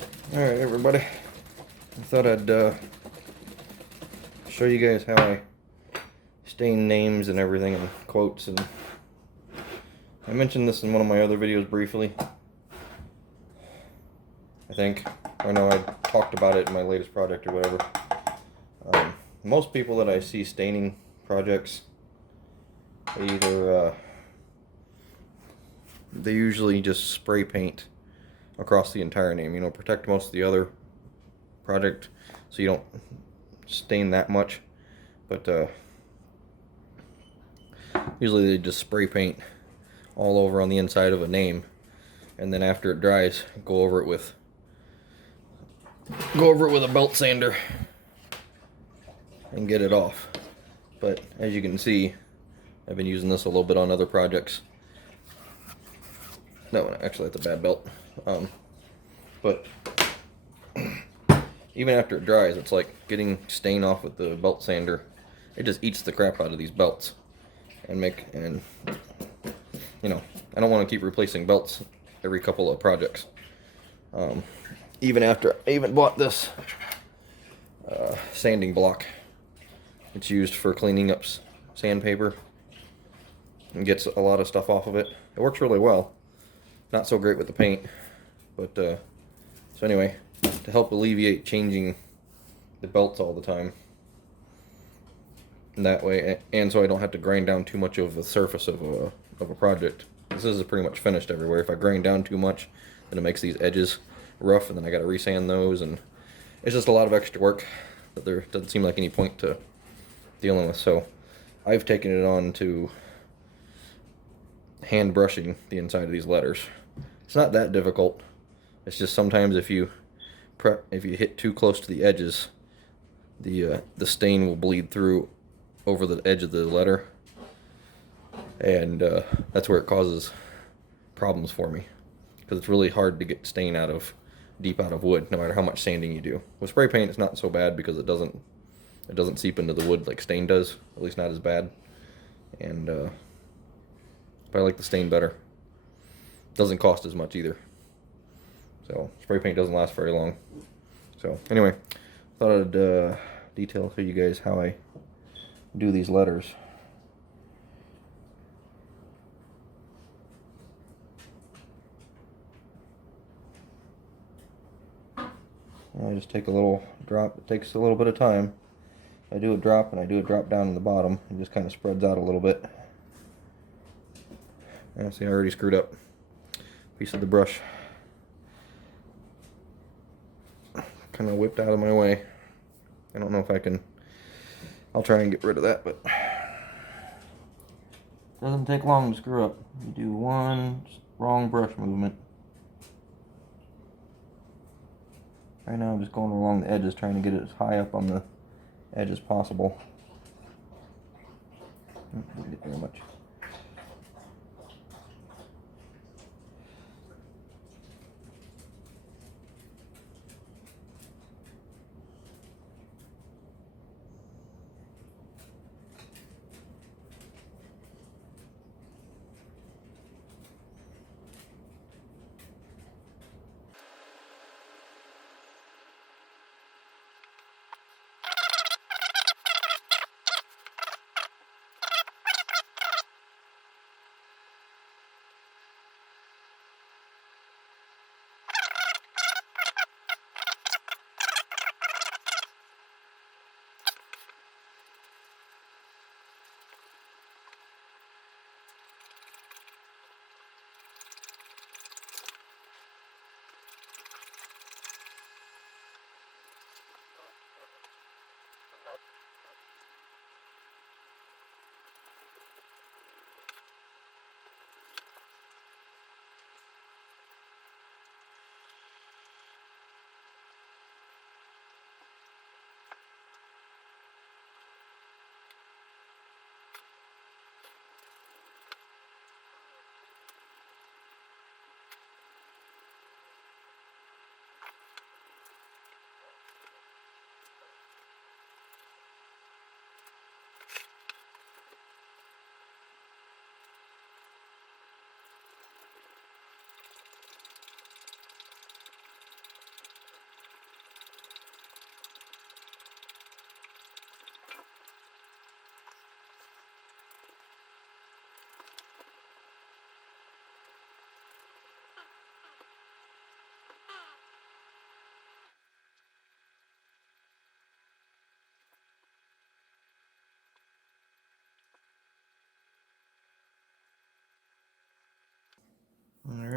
Alright, everybody. I thought I'd show you guys how I stain names and everything and quotes. And I mentioned this in one of my other videos briefly, I think. I know I talked about it in my latest project or whatever. Most people that I see staining projects, they usually just spray paint across the entire name, protect most of the other project so you don't stain that much, but usually they just spray paint all over on the inside of a name, and then after it dries, go over it with a belt sander and get it off. But as you can see, I've been using this a little bit on other projects. No, actually that's a bad belt. But even after it dries, it's like getting stain off with the belt sander. It just eats the crap out of these belts, and I don't want to keep replacing belts every couple of projects. Even after I even bought this sanding block, it's used for cleaning up sandpaper and gets a lot of stuff off of it. It works really well. Not so great with the paint, but so anyway, to help alleviate changing the belts all the time, and that way, and so I don't have to grind down too much of the surface of a project. This is pretty much finished everywhere. If I grind down too much, then it makes these edges rough, and then I got to resand those, and it's just a lot of extra work that there doesn't seem like any point to dealing with. So I've taken it on to hand brushing the inside of these letters. It's not that difficult. It's just sometimes if you hit too close to the edges, the stain will bleed through over the edge of the letter, and that's where it causes problems for me, because it's really hard to get stain deep out of wood, no matter how much sanding you do. With spray paint, it's not so bad because it doesn't seep into the wood like stain does, at least not as bad. And but I like the stain better. Doesn't cost as much either. So spray paint doesn't last very long. So anyway, thought I'd detail to you guys how I do these letters. I just take a little drop. It takes a little bit of time. I do a drop, and I do a drop down in the bottom. It just kind of spreads out a little bit. And see, I already screwed up a piece of the brush. Kind of whipped out of my way. I don't know if I can. I'll try and get rid of that, but doesn't take long to screw up. You do one wrong brush movement. Right now I'm just going along the edges, trying to get it as high up on the edge as possible. Didn't get very much.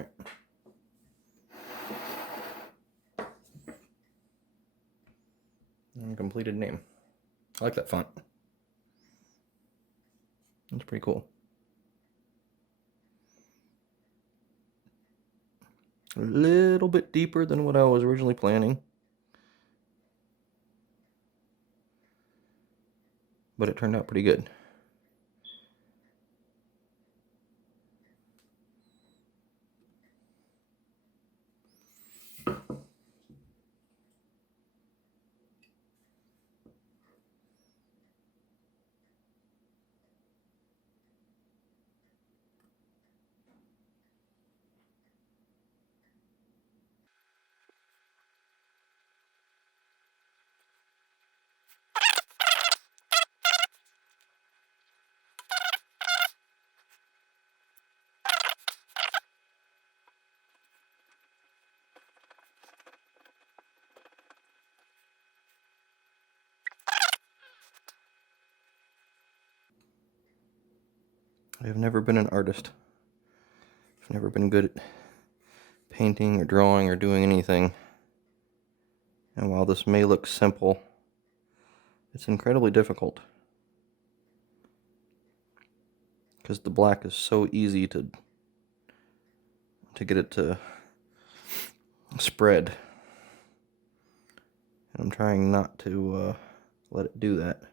Alright. And completed name. I like that font. That's pretty cool. A little bit deeper than what I was originally planning. But it turned out pretty good. I have never been an artist. I've never been good at painting or drawing or doing anything. And while this may look simple, it's incredibly difficult. Because the black is so easy to get it to spread. And I'm trying not to let it do that.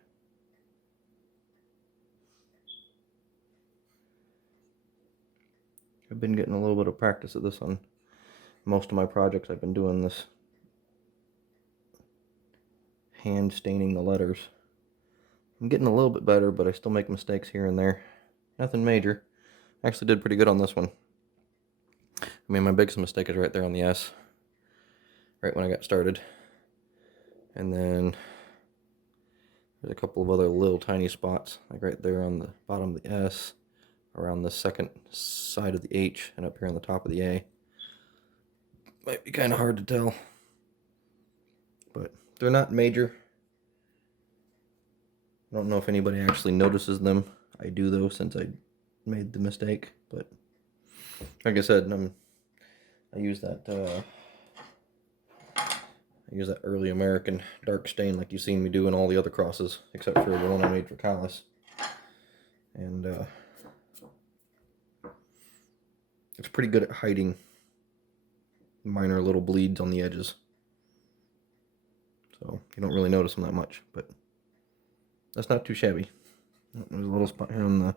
I've been getting a little bit of practice at this on most of my projects. I've been doing this hand staining the letters. I'm getting a little bit better, but I still make mistakes here and there. Nothing major. Actually did pretty good on this one. I mean, my biggest mistake is right there on the S. Right when I got started. And then there's a couple of other little tiny spots, like right there on the bottom of the S, around the second side of the H, and up here on the top of the A. Might be kind of hard to tell, but they're not major. I don't know if anybody actually notices them. I do though, since I made the mistake. But like I said, I use that early American dark stain like you've seen me do in all the other crosses, except for the one I made for Collis. And it's pretty good at hiding minor little bleeds on the edges. So you don't really notice them that much, but that's not too shabby. There's a little spot here on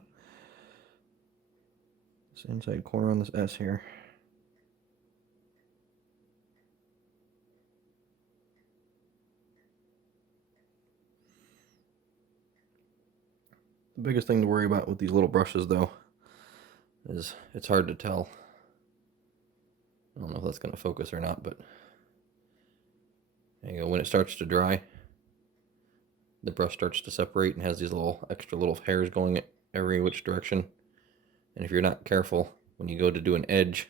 this inside corner on this S here. The biggest thing to worry about with these little brushes, though, is it's hard to tell. I don't know if that's going to focus or not, but there you go. When it starts to dry, the brush starts to separate and has these extra little hairs going every which direction. And if you're not careful, when you go to do an edge,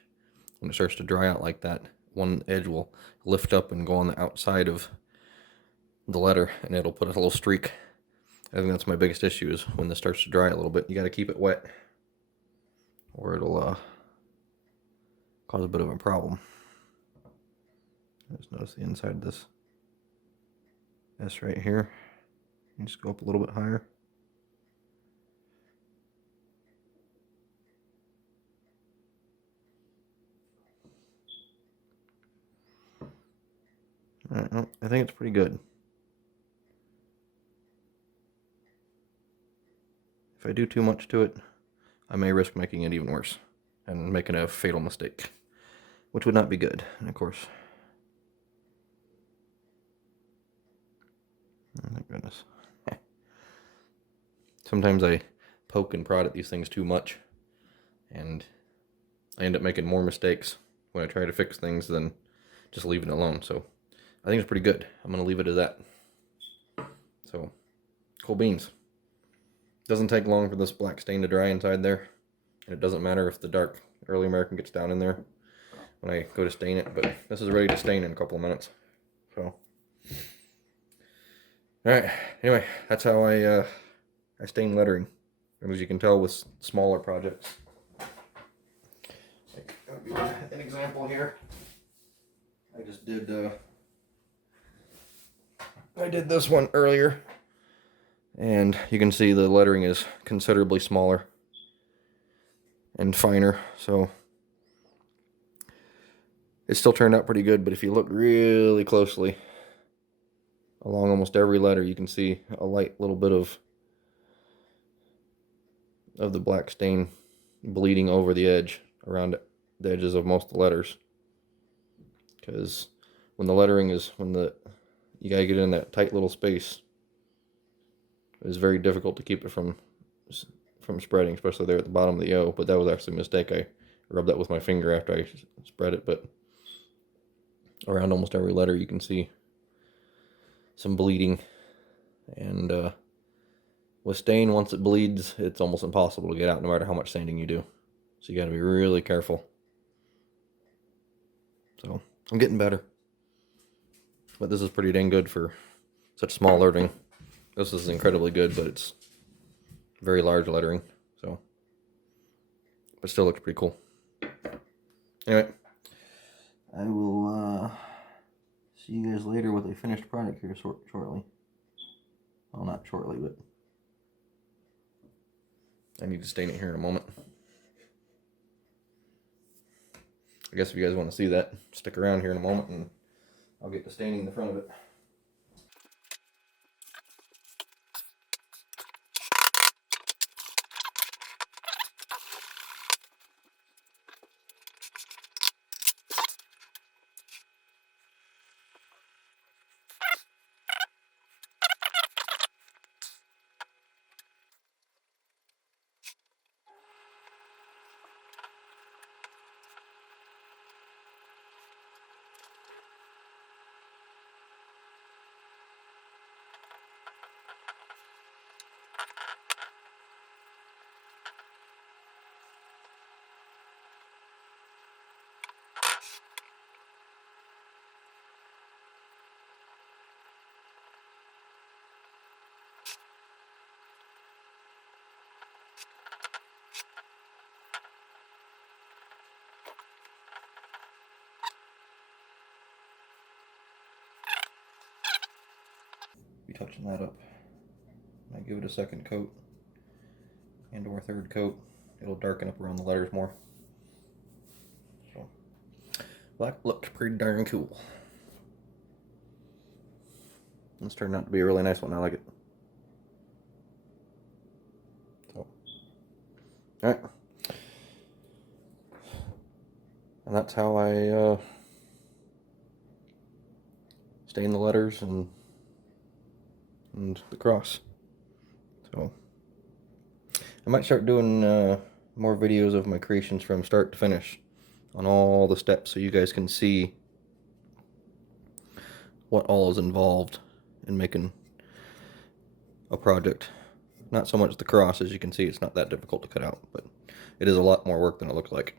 when it starts to dry out like that, one edge will lift up and go on the outside of the letter, and it'll put a little streak. I think that's my biggest issue, is when this starts to dry a little bit. You got to keep it wet, or it'll cause a bit of a problem. Just notice the inside of this S right here. You just go up a little bit higher. Alright, well, I think it's pretty good. If I do too much to it, I may risk making it even worse and making a fatal mistake, which would not be good. And of course, oh my goodness. Sometimes I poke and prod at these things too much, and I end up making more mistakes when I try to fix things than just leaving it alone. So I think it's pretty good. I'm going to leave it at that. So, cool beans. Doesn't take long for this black stain to dry inside there. And it doesn't matter if the dark early American gets down in there when I go to stain it. But this is ready to stain in a couple of minutes. So, alright. Anyway, that's how I stain lettering. And as you can tell with smaller projects. Like, an example here. I just did I did this one earlier, and you can see the lettering is considerably smaller and finer, so it still turned out pretty good. But if you look really closely along almost every letter, you can see a light little bit of the black stain bleeding over the edge, around the edges of most of the letters. Because when the lettering is, you gotta get in that tight little space, it's very difficult to keep it from spreading, especially there at the bottom of the O. But that was actually a mistake. I rubbed that with my finger after I spread it, but around almost every letter you can see some bleeding. And with stain, once it bleeds, it's almost impossible to get out no matter how much sanding you do. So you got to be really careful. So I'm getting better. But this is pretty dang good for such small lettering. This is incredibly good, but it's very large lettering. So, but still looks pretty cool. Anyway, I will see you guys later with a finished product here shortly. Well, not shortly, but I need to stain it here in a moment. I guess if you guys want to see that, stick around here in a moment and I'll get to staining the front of it. Be touching that up. I give it a second coat and or third coat. It'll darken up around the letters more. So that looked pretty darn cool. This turned out to be a really nice one. I like it. So, alright. And that's how I stain the letters and the cross. So I might start doing more videos of my creations from start to finish on all the steps, so you guys can see what all is involved in making a project. Not so much the cross, as you can see it's not that difficult to cut out, but it is a lot more work than it looks like.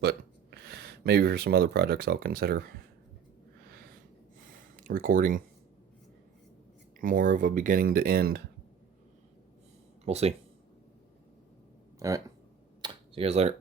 But maybe for some other projects I'll consider recording more of a beginning to end. We'll see. Alright, see you guys later.